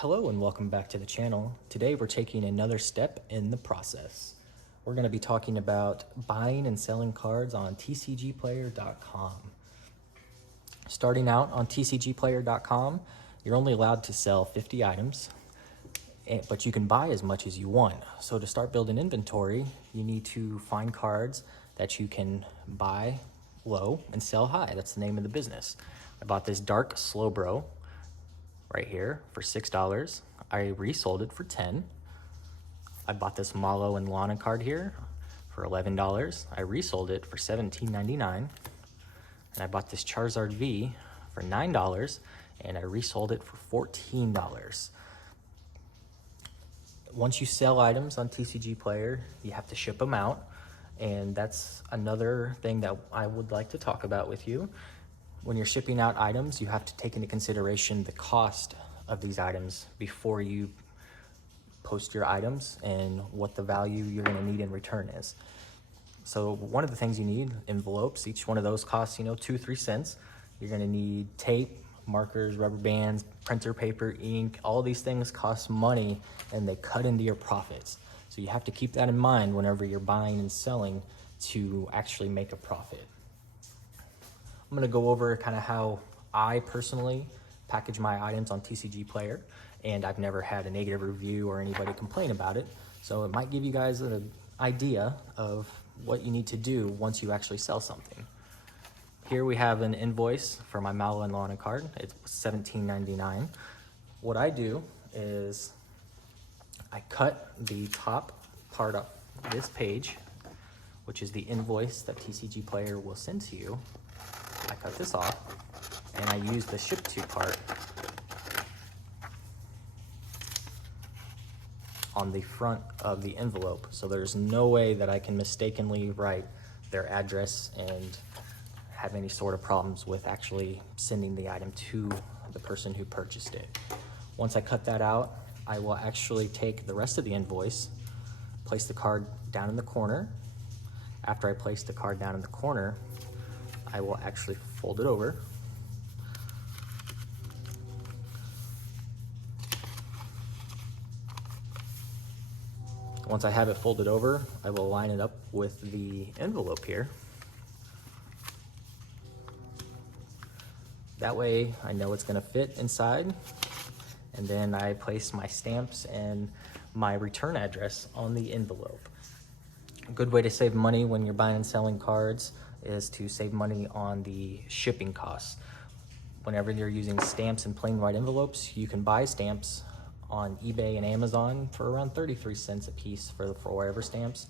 Hello and welcome back to the channel. Today we're taking another step in the process. We're going to be talking about buying and selling cards on tcgplayer.com. Starting out on tcgplayer.com, you're only allowed to sell 50 items, but you can buy as much as you want. So to start building inventory, you need to find cards that you can buy low and sell high. That's the name of the business. I bought this Dark Slowbro right here for $6. I resold it for $10. I bought this Malo and Lana card here for $11. I resold it for $17.99. And I bought this Charizard V for $9 and I resold it for $14. Once you sell items on TCG Player, you have to ship them out. And that's another thing that I would like to talk about with you. When you're shipping out items, you have to take into consideration the cost of these items before you post your items and what the value you're going to need in return is. So one of the things you need, envelopes. Each one of those costs, 2-3 cents. You're going to need tape, markers, rubber bands, printer paper, ink. All these things cost money and they cut into your profits. So you have to keep that in mind whenever you're buying and selling to actually make a profit. I'm going to go over kind of how I personally package my items on TCG Player, and I've never had a negative review or anybody complain about it. So it might give you guys an idea of what you need to do once you actually sell something. Here we have an invoice for my Malo and Lana card. It's $17.99. What I do is I cut the top part of this page, which is the invoice that TCG Player will send to you. I cut this off and I use the ship to part on the front of the envelope. So there's no way that I can mistakenly write their address and have any sort of problems with actually sending the item to the person who purchased it. Once I cut that out, I will actually take the rest of the invoice, place the card down in the corner. After I place the card down in the corner, I will actually fold it over. Once I have it folded over, I will line it up with the envelope here. That way I know it's gonna fit inside. And then I place my stamps and my return address on the envelope. A good way to save money when you're buying and selling cards is to save money on the shipping costs. Whenever you're using stamps and plain white envelopes, you can buy stamps on eBay and Amazon for around 33 cents a piece for whatever stamps.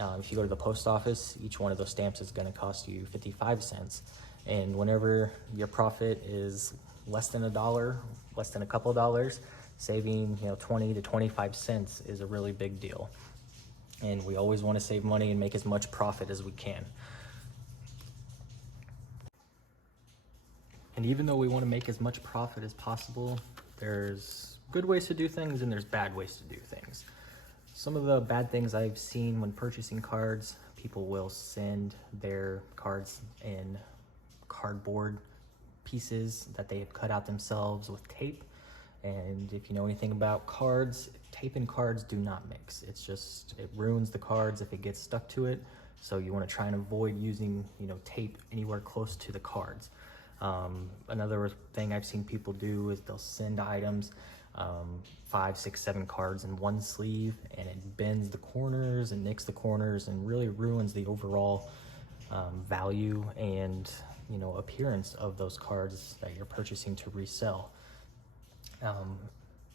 If you go to the post office, each one of those stamps is going to cost you 55 cents. And whenever your profit is less than $1, less than a couple of dollars, saving 20 to 25 cents is a really big deal. And we always want to save money and make as much profit as we can. And even though we want to make as much profit as possible, there's good ways to do things and there's bad ways to do things. Some of the bad things I've seen when purchasing cards, people will send their cards in cardboard pieces that they have cut out themselves with tape. And if you know anything about cards, tape and cards do not mix. It ruins the cards if it gets stuck to it. So you want to try and avoid using, tape anywhere close to the cards. Another thing I've seen people do is they'll send items, 5, 6, 7 cards in one sleeve, and it bends the corners and nicks the corners and really ruins the overall value and appearance of those cards that you're purchasing to resell.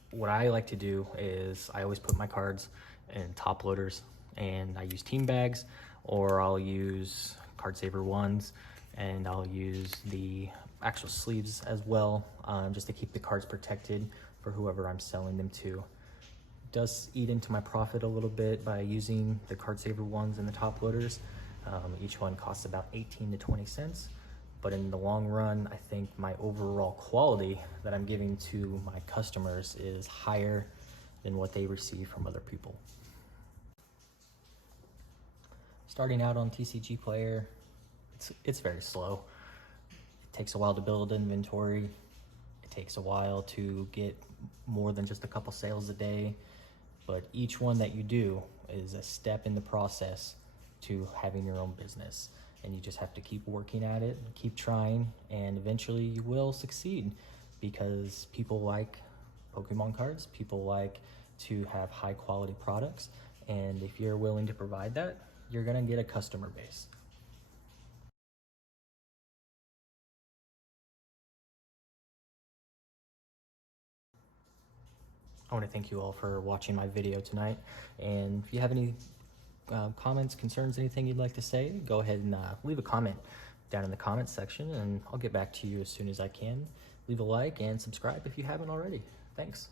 What I like to do is I always put my cards in top loaders, and I use team bags, or I'll use card saver ones, and I'll use the actual sleeves as well, just to keep the cards protected for whoever I'm selling them to. It does eat into my profit a little bit by using the card saver ones and the top loaders. Each one costs about 18 to 20 cents. But in the long run, I think my overall quality that I'm giving to my customers is higher than what they receive from other people. Starting out on TCG Player, it's very slow. It takes a while to build inventory. It takes a while to get more than just a couple sales a day, but each one that you do is a step in the process to having your own business. And you just have to keep working at it, keep trying, and eventually you will succeed, because people like Pokemon cards, people like to have high quality products, and if you're willing to provide that, you're gonna get a customer base. I want to thank you all for watching my video tonight, and if you have any comments, concerns, anything you'd like to say, go ahead and leave a comment down in the comments section, and I'll get back to you as soon as I can. Leave a like and subscribe if you haven't already. Thanks.